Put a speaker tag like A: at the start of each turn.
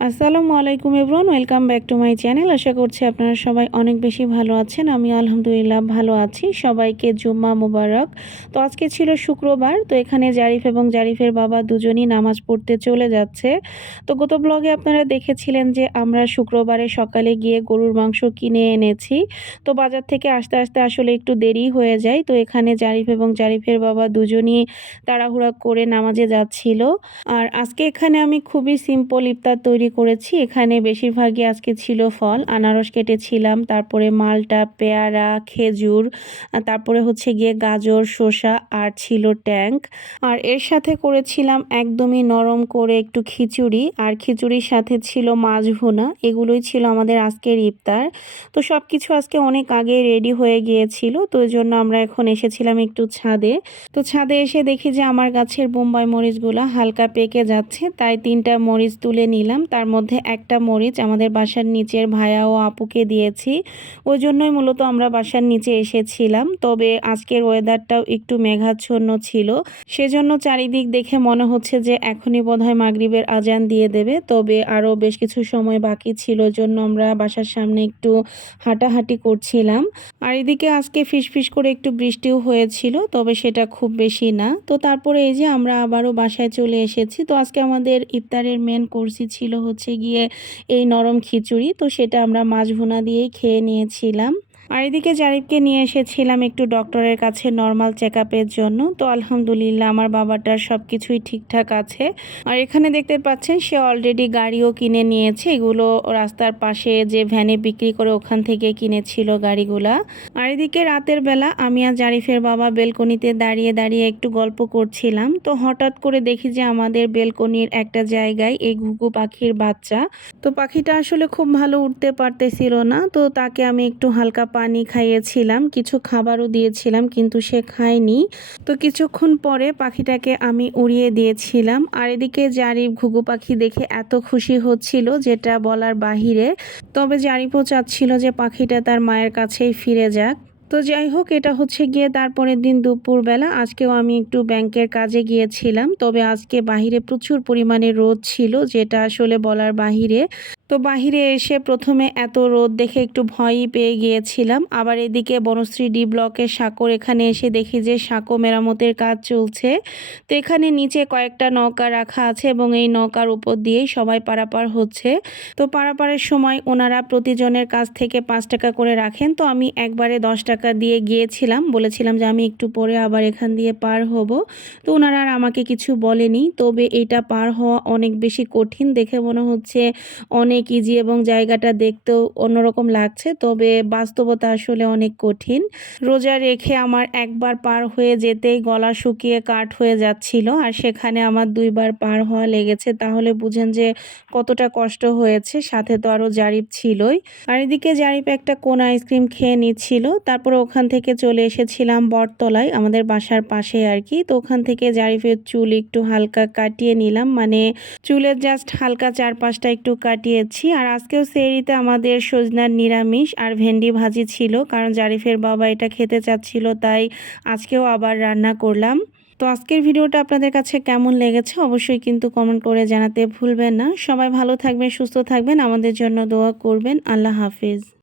A: আসসালামু আলাইকুম everyone welcome back to my channel. আশা করছি আপনারা সবাই অনেক বেশি ভালো আছেন। আমি আলহামদুলিল্লাহ ভালো আছি। সবাইকে জুম্মা মুবারক। তো আজকে ছিল শুক্রবার, তো এখানে জারিফ এবং জারিফের বাবা দুজনই নামাজ পড়তে চলে যাচ্ছে। তো গত ব্লগে আপনারা দেখেছিলেন যে আমরা শুক্রবারে সকালে গিয়ে গরুর মাংস কিনে এনেছি। তো বাজার থেকে আস্তে আস্তে আসলে একটু দেরি হয়ে যায়। তো এখানে জারিফ এবং জারিফের বাবা দুজনই তাড়াহুড়া করে নামাজে যাচ্ছিল। আর আজকে এখানে আমি খুবই সিম্পল ইফতার তৈরি করেছি। এখানে বেশিরভাগই আজকে ছিল ফল। আনারস কেটেছিলাম, তারপরে মালটা, পেয়ারা, খেজুর তারপরে হচ্ছে গিয়ে গাজর, শসা আর ছিল ট্যাঙ্ক আর এর সাথে করেছিলাম একদমই নরম করে একটু খিচুড়ি। আর খিচুড়ির সাথে ছিল মাছ ভুনা। এগুলোই ছিল আমাদের আজকের ইফতার। তো সব কিছু আজকে অনেক আগে রেডি হয়ে গিয়েছিল। তো জন্য আমরা এখন এসেছিলাম একটু ছাদে। তো ছাদে এসে দেখি যে আমার গাছের বোম্বাই মরিচগুলো হালকা পেকে যাচ্ছে। তাই তিনটা মরিচ তুলে নিলাম। তার মধ্যে একটা মরিচ আমাদের বাসার নিচের ভায়া ও আপুকে দিয়েছি। ওই জন্যই মূলত আমরা বাসার নিচে এসেছিলাম। তবে আজকের ওয়েদারটাও একটু মেঘাচ্ছন্ন ছিল। সেজন্য চারিদিক দেখে মনে হচ্ছে যে এখনই বোধহয় মাগরিবের আজান দিয়ে দেবে। তবে আরও বেশ কিছু সময় বাকি ছিল জন্য আমরা বাসার সামনে একটু হাঁটাহাঁটি করছিলাম। আর এদিকে আজকে ফিসফিস করে একটু বৃষ্টিও হয়েছিল, তবে সেটা খুব বেশি না। তো তারপরে এই যে আমরা আবারও বাসায় চলে এসেছি। তো আজকে আমাদের ইফতারের মেন কোর্সই ছিল হচ্ছে গিয়ে এই নরম খিচুড়ি। তো সেটা আমরা মাছ ভুনা দিয়েই খেয়ে নিয়েছিলাম। আর এদিকে জারিফকে নিয়ে এসেছিলাম একটু ডক্টরের কাছে নর্মাল চেক আপের জন্য। তো আলহামদুলিল্লাহ আমার বাবাটার সব কিছুই ঠিকঠাক আছে। আর এখানে দেখতে পাচ্ছেন, সে অলরেডি গাড়িও কিনে নিয়েছে। এগুলো রাস্তার পাশে যে ভ্যানে বিক্রি করে ওখান থেকে কিনেছিল গাড়িগুলা। আর এদিকে রাতের বেলা আমি আর জারিফের বাবা বেলকনিতে দাঁড়িয়ে দাঁড়িয়ে একটু গল্প করছিলাম। তো হঠাৎ করে দেখি যে আমাদের বেলকনির একটা জায়গায় এই ঘুঘু পাখির বাচ্চা। তো পাখিটা আসলে খুব ভালো উঠতে পারতেছিল না। তো তাকে আমি একটু হালকা পানি খাইয়েছিলাম, কিছু খাবারও দিয়েছিলাম কিন্তু সে খায়নি। তো কিছুক্ষণ পরে পাখিটাকে আমি উড়িয়ে দিয়েছিলাম। আর এদিকে জারিফ ঘুঘু পাখি দেখে এত খুশি হচ্ছিল যেটা বলার বাহিরে। তবে জারিফও চাচ্ছিল যে পাখিটা তার মায়ের কাছেই ফিরে যাক। তো যাই হোক, এটা হচ্ছে গিয়ে তারপরের দিন দুপুরবেলা। আজকেও আমি একটু ব্যাংকের কাজে গিয়েছিলাম। তবে আজকে বাহিরে প্রচুর পরিমাণে রোদ ছিল, যেটা আসলে বলার বাহিরে। তো বাহিরে এসে প্রথমে এত রোদ দেখে একটু ভয়ই পেয়ে গিয়েছিলাম। আবার এদিকে বনশ্রী ডি ব্লকের সাঁকোর এখানে এসে দেখি যে সাঁকো মেরামতের কাজ চলছে। তো এখানে নিচে কয়েকটা নৌকা রাখা আছে এবং এই নৌকার উপর দিয়েই সবাই পারাপার হচ্ছে। তো পারাপারের সময় ওনারা প্রতিজনের কাছ থেকে পাঁচ টাকা করে রাখেন। তো আমি একবারে দশ টাকা দিয়ে গিয়েছিলাম। বলেছিলাম যে আমি একটু পরে আবার এখান দিয়ে পার হব। তো ওনারা আর আমাকে কিছু বলেনি। তবে এটা পার হওয়া অনেক বেশি কঠিন। দেখে মনে হচ্ছে অনেক ইজি এবং জায়গাটা দেখতেও অন্যরকম লাগছে। তবে বাস্তবতা আসলে অনেক কঠিন। রোজা রেখে আমার একবার পার হয়ে যেতেই গলা শুকিয়ে কাঠ হয়ে যাচ্ছিল। আর সেখানে আমার দুইবার পার হওয়া লেগেছে। তাহলে বুঝেন যে কতটা কষ্ট হয়েছে। সাথে তো আরও জারিফ ছিলই। আর এদিকে জারিফ একটা কোন আইসক্রিম খেয়ে নিচ্ছিল। তারপরে ওখান থেকে চলে এসেছিলাম বটতলায় আমাদের বাসার পাশে আর কি। তো ওখান থেকে জারিফের চুল একটু হালকা কাটিয়ে নিলাম। মানে চুলের জাস্ট হালকা চারপাশটা একটু কাটিয়েছি। আর আজকেও সেরিতে আমাদের সজনার নিরামিষ আর ভেন্ডি ভাজি ছিল। কারণ জারিফের বাবা এটা খেতে চাচ্ছিল, তাই আজকেও আবার রান্না করলাম। তো আজকের ভিডিওটা আপনাদের কাছে কেমন লেগেছে অবশ্যই কিন্তু কমেন্ট করে জানাতে ভুলবেন না। সবাই ভালো থাকবেন, সুস্থ থাকবেন। আমাদের জন্য দোয়া করবেন। আল্লাহ হাফিজ।